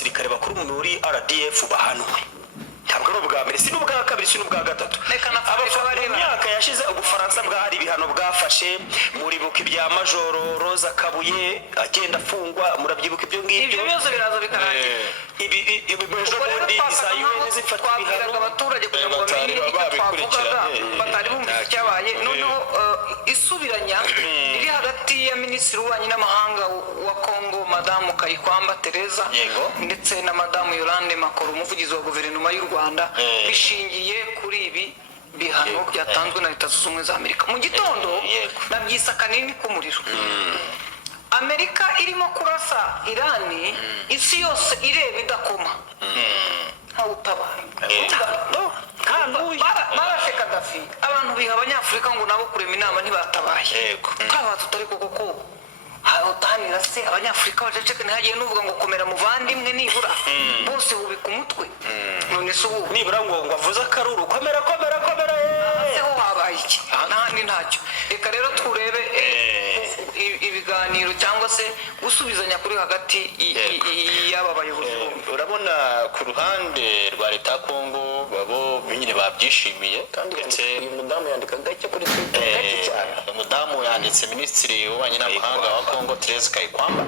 abasirikare bakuru muri RDF bahanwe ntabwo ari ubwa mbere si n'ubwa kabiri si n'ubwa gatatu imyaka yashize ubufaransa bwahari ibihano bwafashe muribuka ibya majoro Roza Kabuye agenda afungwa murabyibuka ibyo ngibyo ibyo byose biraza bikarangira ibi bundi za UN zifata ibihano abaturage kugira ngo bamenye icyo twavugaga batari bumvise icyabaye noneho isubiranya iri hagati ya minisitiri w'ububanyi n'amahanga wa Congo madamu Kayikwamba Teresa ndetse na madamu Yolande Makoro umuvugizi wa guverinoma y'u Rwanda bishingiye kuri ibi bihano byatanzwe na Leta Zunze Ubumwe za Amerika mu gitondo nabyisa kanini k'umuriro Amerika irimo kurasa Irani isi yose ireba idakoma ntawutabaye barashe Kadafi abantu biha abanyafurika ngo nabo kurema inama ntibatabaye twaba tutari koko utanira se abanyafurika baceceke ntihagiye n'uvuga ngo komera muvandimwe nibura bose bubika umutwe none se ubu nibura ngo avuze akaruru komera aho habaye iki n'ahandi ntacyo reka rero turebe ibiganiro cyangwa se gusubizanya kuri hagati y'aba bayobozi urabona ku ruhande rwa Leta ya Kongo babo nyine babyishimiye kandi uyu mudamu yandika gake kuri Twitter cyane umudamu yanditse minisitiri w'ububanyi n'amahanga wa Congo Teresa Kayikwamba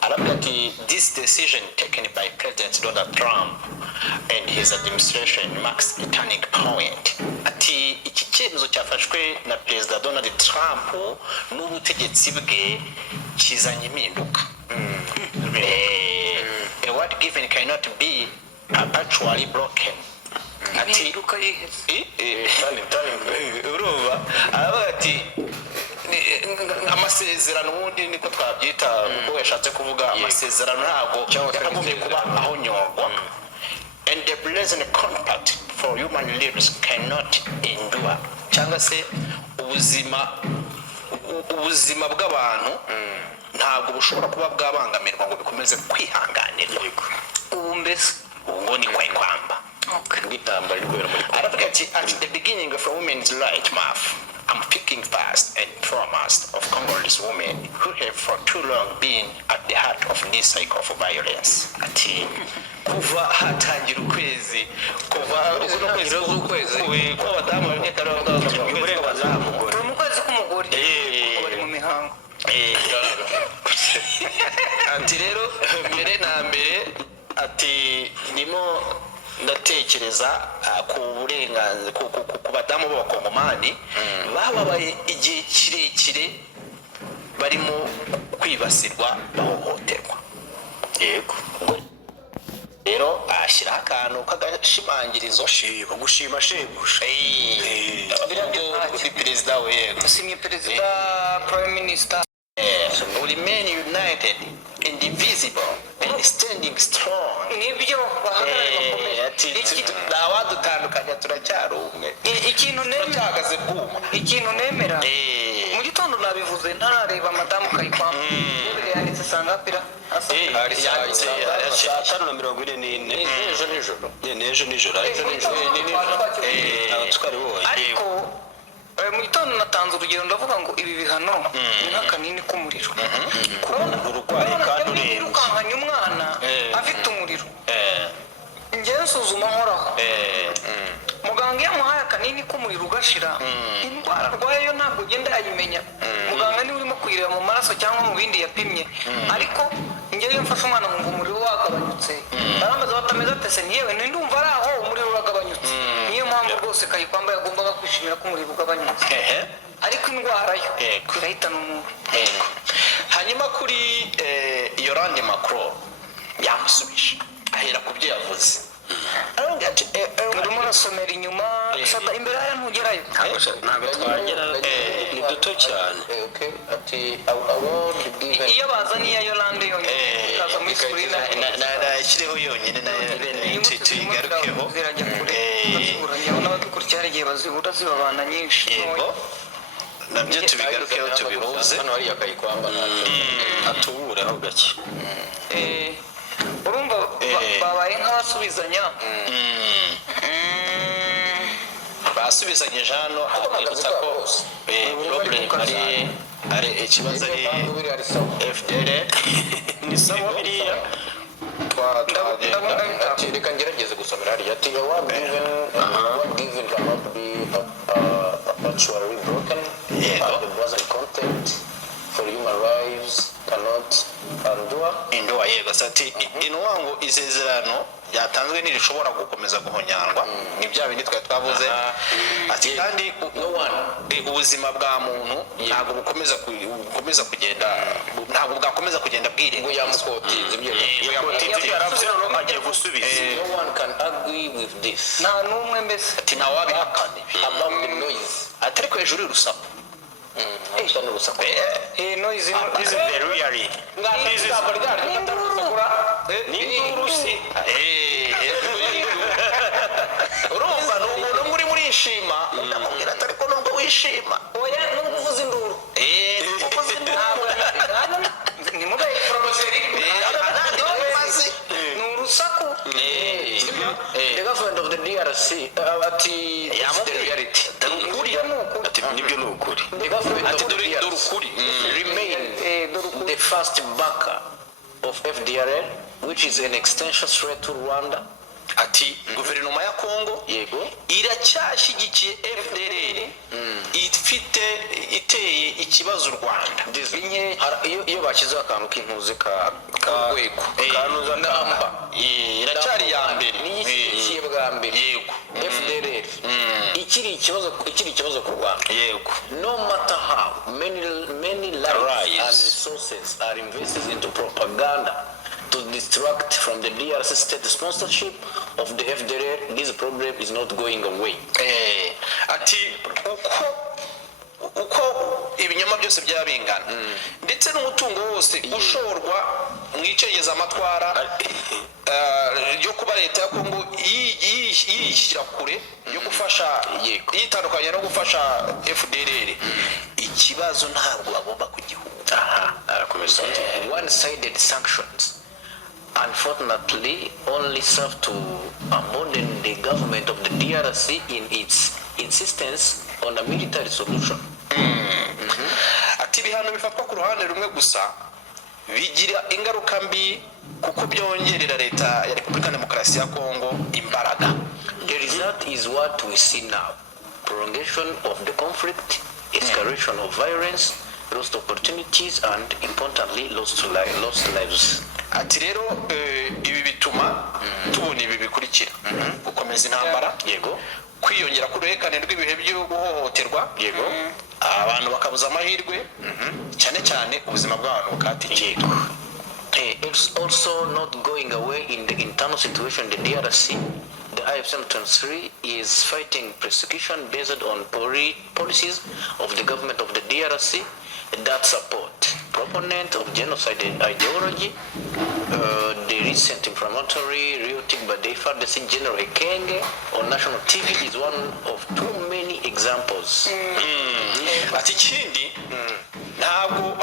aravuga ati this decision taken by President Donald Trump and his administration marks a turning point ati iki cyemezo cyafashwe na Perezida Donald Trump n'ubutegetsi bwe kizanye impinduka a word given cannot be actually broken ati uruba aravuga ati amasezerano ubundi niko twabyita kuko yashatse kuvuga amasezerano ntabwo yakagombye kuba aho nyogwa and the present compact for human lives cannot endure cyangwa se ubuzima bw'abantu ntabwo bushobora kuba bwabangamirwa ngo bikomeze kwihanganirwa ubu mbese ubu ni Kayikwamba aravuga ati at the beginning of a women's right month I'm speaking first and foremost of Congolese women who have for too long been at the heart of this cycle of violence. Ati kuva hatangira ukwezi kuva ukwezi kwa badamu b'abanyakara uburenganzira bw'umugore mu kwezi k'umugore bari mu mihango ati rero mbere na mbere ati nimo ndatekereza ku burenganzira ku badamu b'abakongomani bababaye igihe kirekire barimo kwibasirwa bahohoterwa yego rero ashyiraho akantu k'agashimangirizo gushima shegusha uri perezida we usimye perezida prime minister remain united indivisible and standing strong nibyo bahagarara bakomeye ntawadutandukanya turacyari umwe ikintu nemera mu gitondo nabivuze ntarareba madamu Kayikwamba yanditse sangapira yanditse 5:44 n'ejo nijoro ariko mu gitondo natanze urugero ndavuga ngo ibi bihano ni nk'akanini k'umuriro urwaye kandi urukanganya umwana afite umuriro njyewe nsuzuma nkoraho muganga iyo amuhaye akanini k'umuriro ugashira indwara arwaye yo ntabwo ugenda yayimenya muganga niwe urimo kuyireba mu maraso cyangwa mu bindi yapimye ariko njyewe iyo mfashe umwana nkumva umuriro wagabanyutse barambaza batameze atese ntiyewe ndumva ari aho umuriro uragabanyutse niyo mpamvu rwose Kayikwamba yagombaga kwishimira ko umuriro ugabanyutse ariko indwara yo irahitana umuntu hanyuma kuri Yolande Makoro yamusubije ahera ku byo yavuze urimo urasomera inyuma imbere haya ntugerayo ntabwo twagera ni duto cyane iyo bazanye iya Yolande yonyine ikaza muri sikurina nashyireho yonyine tuyigarukeho zirajya kure bazibura n'abadukurikira hari igihe bazibura zibabana nyinshi nabyo tubigarukeho tubihuze hano hariya Kayikwamba atubureho gake urumva babaye nk'abasubizanya basubizanyije hano twibutsa ko problem ari ikibazo ari FDL ni sawa biriya ati reka ngerageze gusomera hariya ati award given cannot be perpetually broken and the present content for human rights cannot endure yego ati inwango isezerano yatanzwe nirishobora gukomeza guhonyanwa ni bya bindi twavuze ati kandi ubuzima bwa muntu ntabwo bukomeza kugenda ntabwo bwakomeza kugenda bwire ngo yamukotinze ibyo yaravuze no agiye gusubiza no one can agree with this nta numwe mbese ati nta wabihakana about the noise atari ko hejuru y'urusaku urusaku noise is very really ni urusi urumva n'umuntu muri murishima ndamubwira atari ko nubwo wishima oya nubwo uvuza induru uvuza induru ni mube promoseri ni urusaku the government of the DRC ati the reality ati nibyo n'ukuri the government of the DRC remain the first backer of FDLR, which is an extension threat to Rwanda. Ati guverinoma ya Kongo yego iracyashyigikiye FDLR ifite iteye ikibazo Rwanda iyo bashyizeho akantu k'impuze ka rwego kanuza namba iracyari ya mbere niyikiye bwa mbere yego FDLR ikiri ikibazo ku Rwanda yego no matter how many lives and resources are invested into propaganda to distract from the DRC state sponsorship of the FDLR, this problem is not going away. Ati uko ibinyoma byose byabingana ndetse n'umutungo wose ushorwa mwicengeza amatwara yo kuba leta ya Kongo yishyira kure yo gufasha yitandukanye no gufasha FDLR ikibazo ntabwo bagomba kugihuta arakomeza one-sided sanctions unfortunately only serve to abandon the government of the DRC in its insistence on a military solution. Ati bihano bifatwa ku ruhande rumwe gusa bigira ingaruka mbi kuko byongerera leta ya Repubulika Demokarasi ya Kongo imbaraga. The result is what we see now: prolongation of the conflict, escalation of violence, lost opportunities, and importantly lost lives. Ati rero ibi bituma tubona ibi bikurikira gukomeza intambara yego kwiyongera kurekane rw'ibihe byo guhohoterwa yego abantu bakabuza amahirwe cyane cyane ubuzima bw'abantu bukatiye it's also not going away in the internal situation in the DRC. The IFM-23 is fighting persecution based on policies of the government of the DRC that support proponent of genocide ideology. The recent inflammatory rioting by the FARDC General Ekenge on national TV is one of too many examples. Ati kindi ntabwo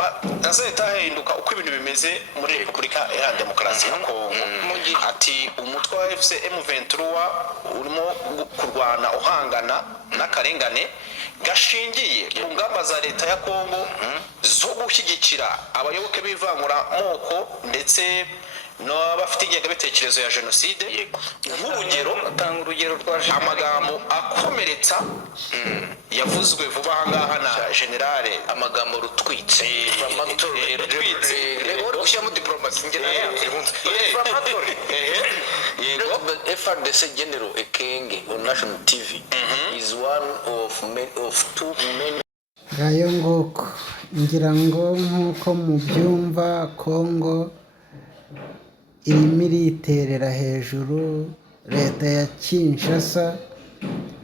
azahita ahinduka uko ibintu bimeze muri Repubulika Iharanira Demokarasi ya Kongo. Ati umutwe wa FC M23 urimo kurwana uhangana n'akarengane gashingiye ku ngamba za leta ya Kongo zo gushyigikira abayoboke b'ivangura moko ndetse no bafite ingengabitekerezo ya genocide nk'urugero atanga urugero rwa amagambo akomeretsa yavuzwe vuba ahangaha na generale amagambo rutwitse rero gushyira mu diplomasi ngena yego FARDC General Ekenge on national TV is one of too many. Ngayo nguko ngira ngo nk'uko mubyumva Kongo irimo iriterera hejuru leta ya Kinshasa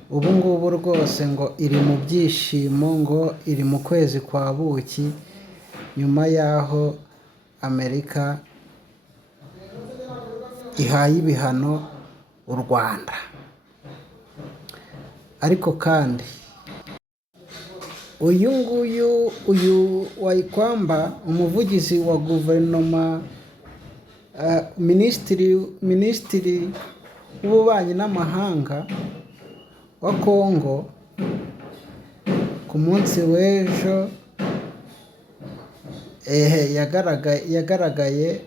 ubu ngubu rwose ngo iri mu byishimo ngo iri mu kwezi kwa buki nyuma y'aho Amerika ihaye ibihano u Rwanda. Ariko kandi uyu Wayikwamba umuvugizi wa guverinoma minisitiri w'ububanyi n'amahanga wa Kongo ku munsi w'ejo yagaragaye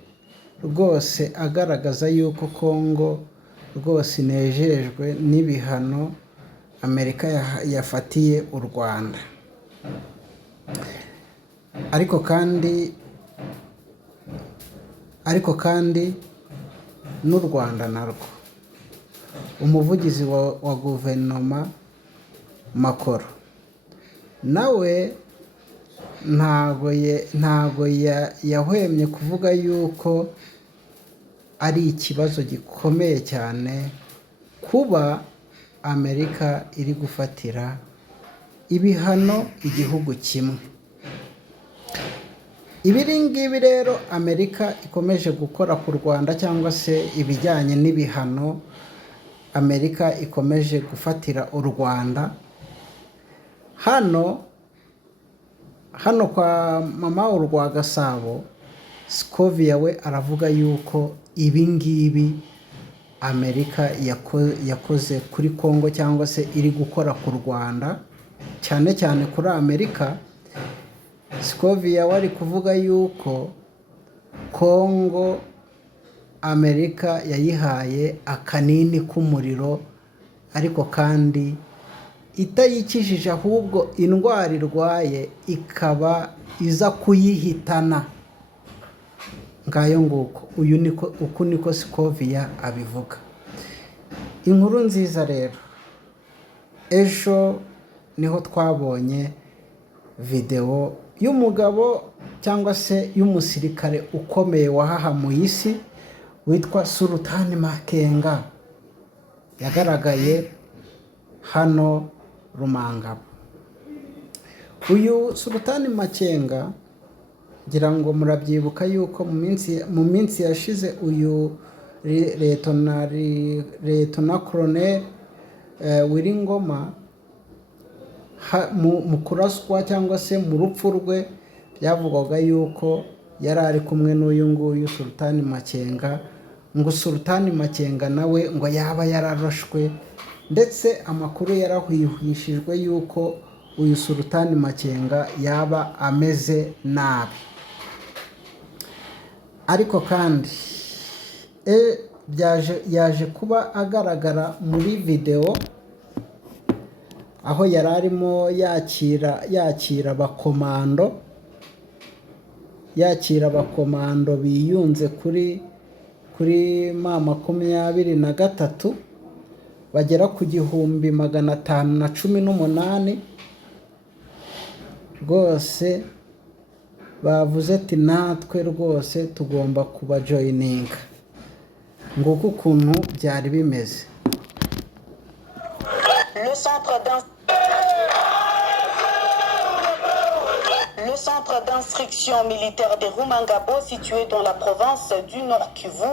rwose agaragaza yuko Kongo rwose inejejwe n'ibihano Amerika yafatiye u Rwanda. ariko kandi n'u Rwanda narwo, umuvugizi wa guverinoma Makoro nawe ntago yahwemye kuvuga yuko ari ikibazo gikomeye cyane kuba Amerika iri gufatira ibihano igihugu kimwe. Ibiri ngibi rero Amerika ikomeje gukora ku Rwanda, cyangwa se ibijyanye n'ibihano Amerika ikomeje gufatira u Rwanda, hano kwa mama u Rwagasabo, Scovia we aravuga yuko ibi ngibi Amerika yakoze kuri Kongo, cyangwa se iri gukora ku Rwanda, cyane cyane kuri Amerika. Scovia wari kuvuga yuko Kongo Amerika yayihaye akanini k'umuriro, ariko kandi itayikijije, ahubwo indwara irwaye ikaba iza kuyihitana. Ngayo nguko, uku niko Scovia abivuga. Inkuru nziza rero, ejo niho twabonye video y'umugabo cyangwa se y'umusirikare ukomeye wahahamuye isi witwa Sultani Makenga, yagaragaye hano Rumangabo. Uyu Sultani Makenga ngira ngo murabyibuka yuko mu minsi yashize uyu Liyetona Colonel Wiringoma mu kuraswa cyangwa se mu rupfu rwe, byavugwaga yuko yari ari kumwe n'uyu nguyu Sultani Makenga, ngo Sultani Makenga nawe ngo yaba yararashwe, ndetse amakuru yarahwihwishijwe yuko uyu Sultani Makenga yaba ameze nabi. Ariko kandi yaje kuba agaragara muri video aho yari arimo yakira abakomando biyunze kuri M23 bagera ku 1518. rwose bavuze ati natwe rwose tugomba kuba joininga. Nguko ukuntu byari bimeze. Le centre d'instruction militaire de Rumangabo, situé dans la province du Nord Kivu,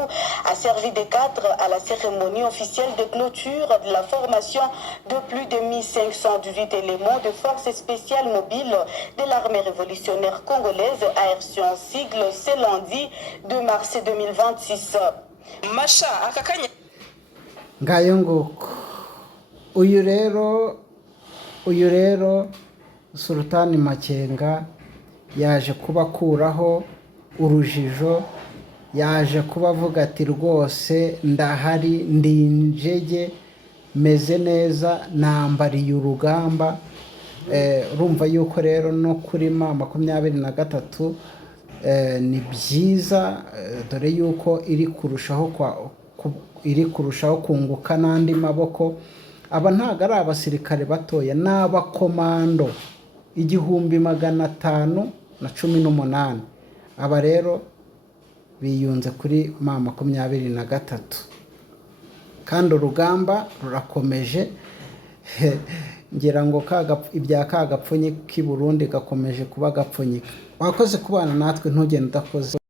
a servi de cadre à la cérémonie officielle de clôture de la formation de plus de 1518 éléments de forces spéciales mobiles de l'armée révolutionnaire congolaise, ARC en sigle, ce lundi 2 mars 2026. Masha akakanya Ngayo nguko. Uyu rero Sultani Makenga yaje kubakuraho urujijo, yaje kubavuga ati rwose ndahari, ndi injege, meze neza, nambariye urugamba. Urumva yuko rero no kuri M23 ni byiza, dore yuko iri kurushaho kunguka n'andi maboko. Aba ntago ari abasirikare batoya, n'abakomando 1518. Aba rero biyunze kuri M23, kandi urugamba rurakomeje. Ngira ngo ibya kagapfunyi k'i Burundi gakomeje kuba gapfunyika. Wakoze kubana natwe, ntugende udakoze.